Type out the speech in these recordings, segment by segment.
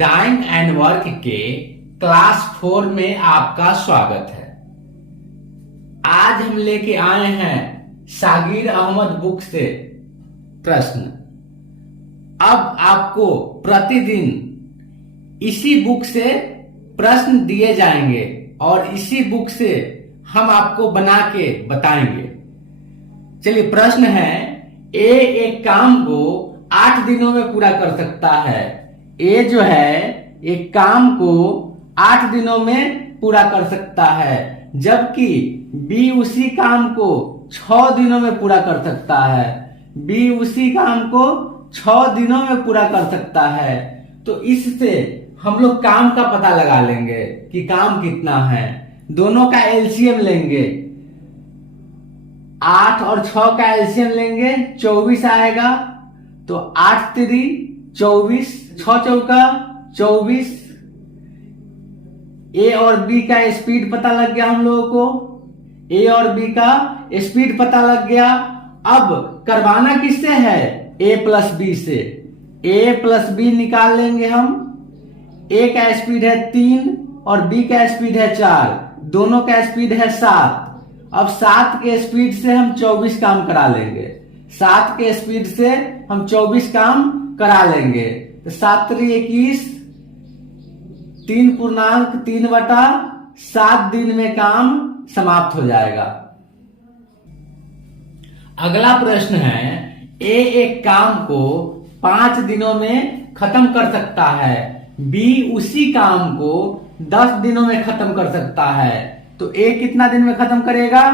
Time and work के class 4 में आपका स्वागत है। आज हम लेके आए हैं सागिर अहमद बुक से प्रश्न। अब आपको प्रतिदिन इसी बुक से प्रश्न दिए जाएंगे और इसी बुक से हम आपको बना के बताएंगे। चलिए, प्रश्न है, ए एक काम को 8 दिनों में पूरा कर सकता है। ए जो है एक काम को 8 दिनों में पूरा कर सकता है, जबकि बी उसी काम को 6 दिनों में पूरा कर सकता है। बी उसी काम को 6 दिनों में पूरा कर सकता है। तो इससे हम लोग काम का पता लगा लेंगे कि काम कितना है। दोनों का एलसीएम लेंगे, 8 और 6 का एलसीएम लेंगे, 24 आएगा। तो 8 3 24, 6 चौका 24। ए और बी का स्पीड पता लग गया हम लोगों को। ए और बी का स्पीड पता लग गया। अब करवाना किससे है? ए प्लस बी से। ए प्लस बी निकाल लेंगे हम। ए का स्पीड है 3 और बी का स्पीड है 4, दोनों का स्पीड है 7। अब 7 के स्पीड से हम 24 काम करा लेंगे। 7 के स्पीड से हम 24 काम करा लेंगे। तो 7 3 21, 3.3/7 दिन में काम समाप्त हो जाएगा। अगला प्रश्न है, ए एक काम को 5 दिनों में खत्म कर सकता है। बी उसी काम को 10 दिनों में खत्म कर सकता है। तो ए कितना दिन में खत्म करेगा?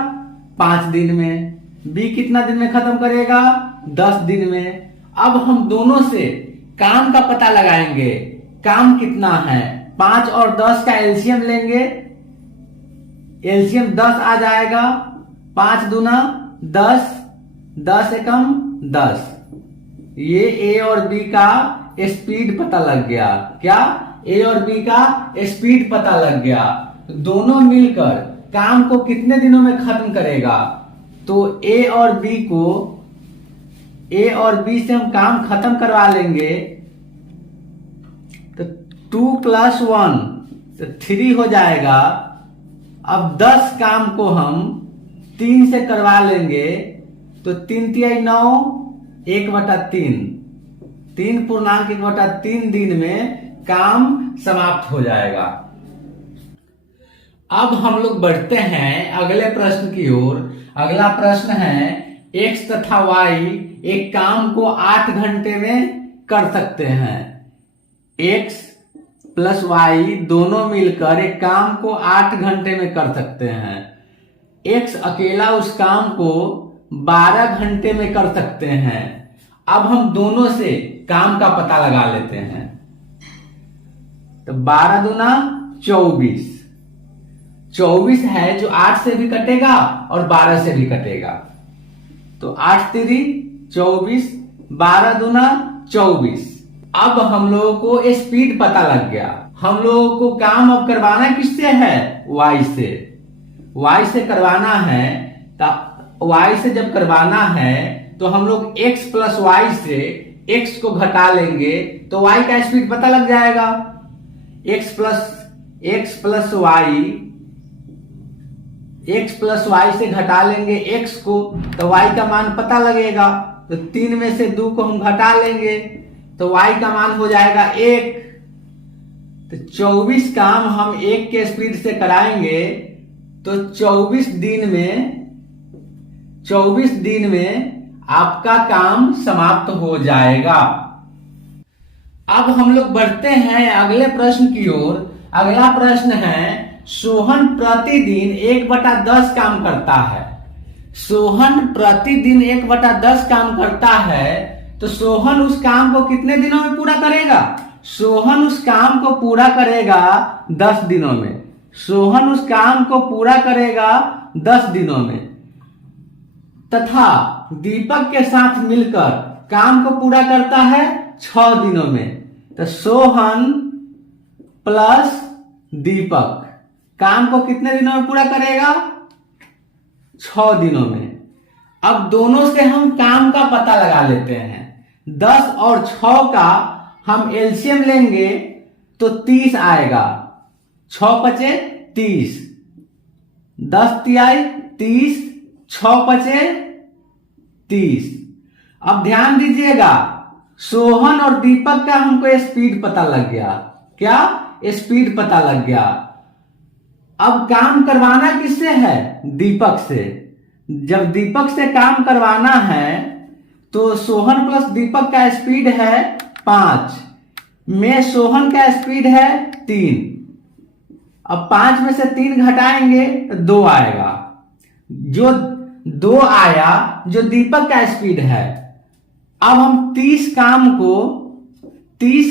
5 दिन में। बी कितना दिन में खत्म करेगा? 10 दिन में। अब हम दोनों से काम का पता लगाएंगे। काम कितना है? 5 और 10 का एलसीएम लेंगे। एलसीएम 10 आ जाएगा। 5 दूना 10, 10 एकम 10। ये ए और बी का स्पीड पता लग गया। क्या? ए और बी का स्पीड पता लग गया। दोनों मिलकर काम को कितने दिनों में खत्म करेगा? तो ए और बी से हम काम खत्म करवा लेंगे। तो 2 + 1 तो 3 हो जाएगा। अब 10 काम को हम 3 से करवा लेंगे। तो 3 3 9, 1/3, 3.1/3 दिन में काम समाप्त हो जाएगा। अब हम लोग बढ़ते हैं अगले प्रश्न की ओर। अगला प्रश्न है, एक्स तथा वाई एक काम को 8 घंटे में कर सकते हैं। एक्स प्लस वाई दोनों मिलकर एक काम को 8 घंटे में कर सकते हैं। एक्स अकेला उस काम को 12 घंटे में कर सकते हैं। अब हम दोनों से काम का पता लगा लेते हैं। तो 12 दूना 24, 24 है जो 8 से भी कटेगा और 12 से भी कटेगा। तो 8 3 24, 12 दूना 24। अब हम लोगों को स्पीड पता लग गया। हम लोगों को काम अब करवाना किससे है? वाई से। वाई से करवाना है। तो वाई से जब करवाना है तो हम लोग x प्लस वाई से x को घटा लेंगे तो y का स्पीड पता लग जाएगा। x प्लस वाई से घटा लेंगे x को तो y का मान पता लगेगा। तो 3 में से 2 को हम घटा लेंगे तो y का मान हो जाएगा 1। तो 24 काम हम 1 के स्पीड से कराएंगे तो 24 दिन में आपका काम समाप्त हो जाएगा। अब हम लोग बढ़ते हैं अगले प्रश्न की ओर। अगला प्रश्न है, सोहन प्रतिदिन 1/10 काम करता है। सोहन प्रतिदिन 1/10 काम करता है। तो सोहन उस काम को कितने दिनों में पूरा करेगा? सोहन उस काम को पूरा करेगा 10 दिनों में। सोहन उस काम को पूरा करेगा 10 दिनों में। तथा दीपक के साथ मिलकर काम को पूरा करता है 6 दिनों में। तो सोहन प्लस दीपक काम को कितने दिनों में पूरा करेगा? 6 दिनों में। अब दोनों से हम काम का पता लगा लेते हैं। 10 और 6 का हम एलसीएम लेंगे तो 30 आएगा। 6 पचे 30, 10 तिहाई 30, 6 पचे 30। अब ध्यान दीजिएगा, सोहन और दीपक का हमको स्पीड पता लग गया। क्या? स्पीड पता लग गया। अब काम करवाना किससे है? दीपक से। जब दीपक से काम करवाना है तो सोहन प्लस दीपक का स्पीड है 5 में सोहन का स्पीड है 3। अब 5 में से 3 घटाएंगे तो 2 आएगा। जो 2 आया जो दीपक का स्पीड है। अब हम 30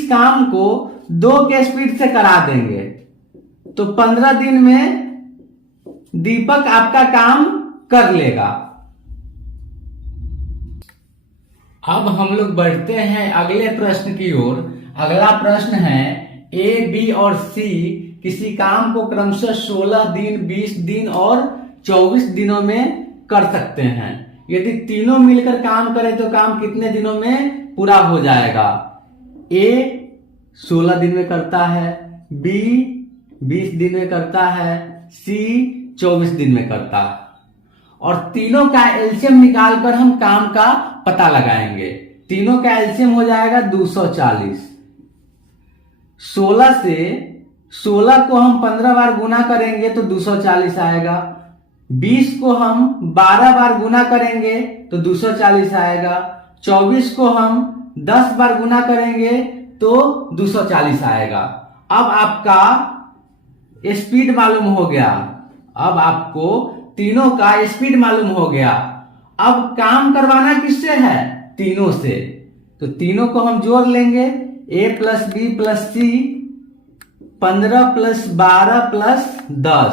काम को 2 के स्पीड से करा देंगे तो 15 दिन में दीपक आपका काम कर लेगा। अब हम लोग बढ़ते हैं अगले प्रश्न की ओर। अगला प्रश्न है, ए, बी और सी किसी काम को क्रमशः 16 दिन, 20 दिन और 24 दिनों में कर सकते हैं। यदि तीनों मिलकर काम करें तो काम कितने दिनों में पूरा हो जाएगा? ए 16 दिन में करता है, बी 20 दिन में करता है, सी 24 दिन में करता है। और तीनों का एलसीएम निकालकर हम काम का पता लगाएंगे। तीनों का एलसीएम हो जाएगा 240। 16 से 16 को हम 15 बार गुना करेंगे तो 240 आएगा। 20 को हम 12 बार गुना करेंगे तो 240 आएगा। 24 को हम 10 बार गुना करेंगे तो 240 आएगा। अब आपका स्पीड मालूम हो गया। अब आपको तीनों का स्पीड मालूम हो गया। अब काम करवाना किससे है? तीनों से। तो तीनों को हम जोड़ लेंगे। ए प्लस बी प्लस सी 15 प्लस 12 प्लस 10,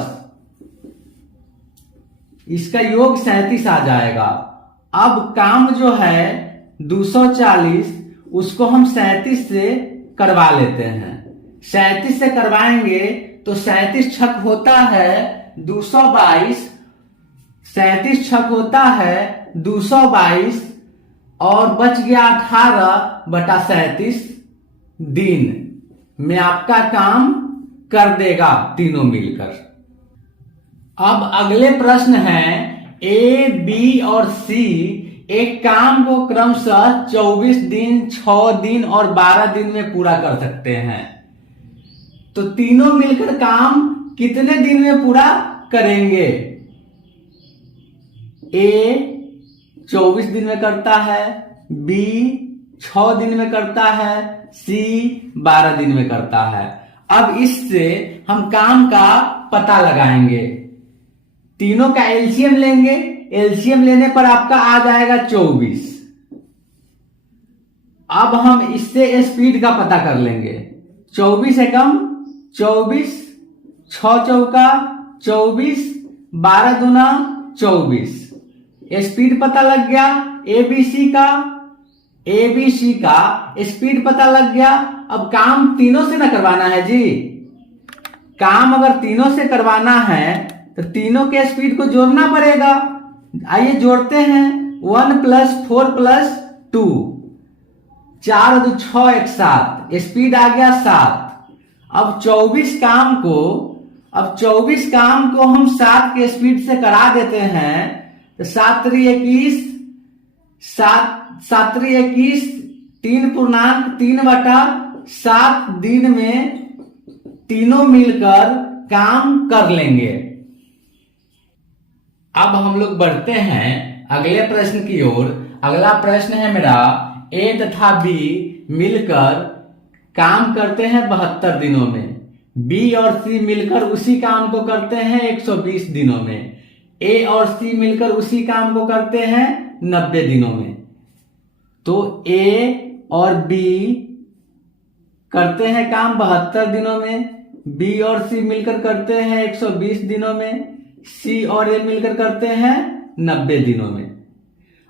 इसका योग 37 आ जाएगा। अब काम जो है 240 उसको हम 37 से करवा लेते हैं। 37 से करवाएंगे तो 37 छक होता है 222, 37 छक होता है 222 और बच गया 18/37 दिन में आपका काम कर देगा तीनों मिलकर। अब अगले प्रश्न है, ए, बी और सी एक काम को क्रमशः 24 दिन, 6 दिन और 12 दिन में पूरा कर सकते हैं। तो तीनों मिलकर काम कितने दिन में पूरा करेंगे? ए 24 दिन में करता है, बी 6 दिन में करता है, सी 12 दिन में करता है। अब इससे हम काम का पता लगाएंगे। तीनों का एलसीएम लेंगे। एलसीएम लेने पर आपका आ जाएगा 24। अब हम इससे स्पीड का पता कर लेंगे। 24 एकम 24, 6 चौका 24, 12 दूना 24। स्पीड पता लग गया एबीसी का स्पीड पता लग गया। अब काम तीनों से ना करवाना है जी। काम अगर तीनों से करवाना है तो तीनों के स्पीड को जोड़ना पड़ेगा। आइए जोड़ते हैं। 1 + 4 + 2, 4 × 2 = 6, 1 7, स्पीड आ गया 7। अब 24 काम को हम 7 के स्पीड से करा देते हैं तो 7 × 21, 7 × 21 3.3/7 दिन में तीनों मिलकर काम कर लेंगे। अब हम लोग बढ़ते हैं अगले प्रश्न की ओर। अगला प्रश्न है मेरा, ए तथा बी मिलकर काम करते हैं 72 दिनों में। बी और सी मिलकर उसी काम को करते हैं 120 दिनों में। ए और सी मिलकर उसी काम को करते हैं 90 दिनों में। तो ए और बी करते हैं काम 72 दिनों में, बी और सी मिलकर करते हैं 120 दिनों में, सी और ए मिलकर करते हैं 90 दिनों में।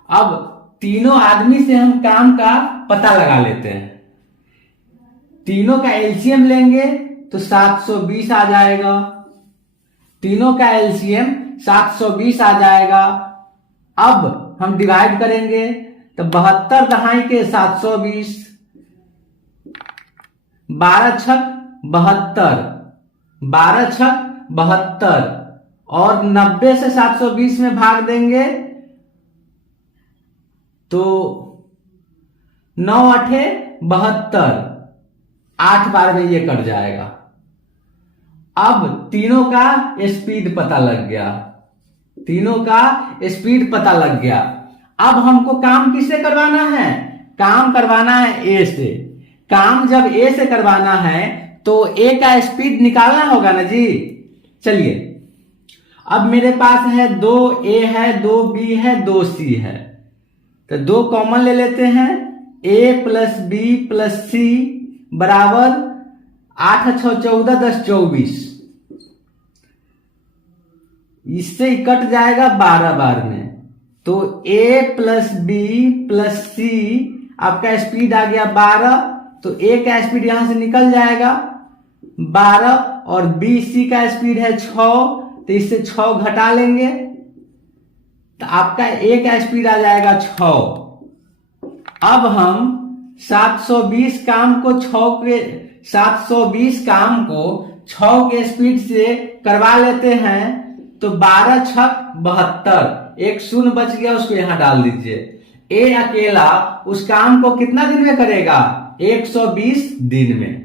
अब तीनों आदमी से हम काम का पता लगा लेते हैं। तीनों का एलसीएम लेंगे तो 720 आ जाएगा। तीनों का एलसीएम 720 आ जाएगा। अब हम डिवाइड करेंगे तो 72 दहाई के 720, 12 छक 72, 12 छक 72, और 90 से 720 में भाग देंगे तो 9 8 72, 8 बार में ये कट जाएगा। अब तीनों का स्पीड पता लग गया, तीनों का स्पीड पता लग गया। अब हमको काम किससे करवाना है? काम करवाना है ए से। काम जब ए से करवाना है तो ए का स्पीड निकालना होगा ना जी। चलिए, अब मेरे पास है 2a है, 2b है, 2c है, तो 2 कॉमन ले लेते हैं। a प्लस बी प्लस सी बराबर 8 6 14 10 24, इससे ही कट जाएगा 12 बार में। तो a प्लस बी प्लस सी आपका स्पीड आ गया 12, तो a का स्पीड यहां से निकल जाएगा 12, और बी सी का स्पीड है 6, तो इससे 6 घटा लेंगे तो आपका a का स्पीड आ जाएगा 6। अब हम 720 काम को 6 के स्पीड से करवा लेते हैं, तो 12 छक 72, एक शून्य बच गया, उसको यहां डाल दीजिए। ए अकेला उस काम को कितना दिन में करेगा? 120 दिन में।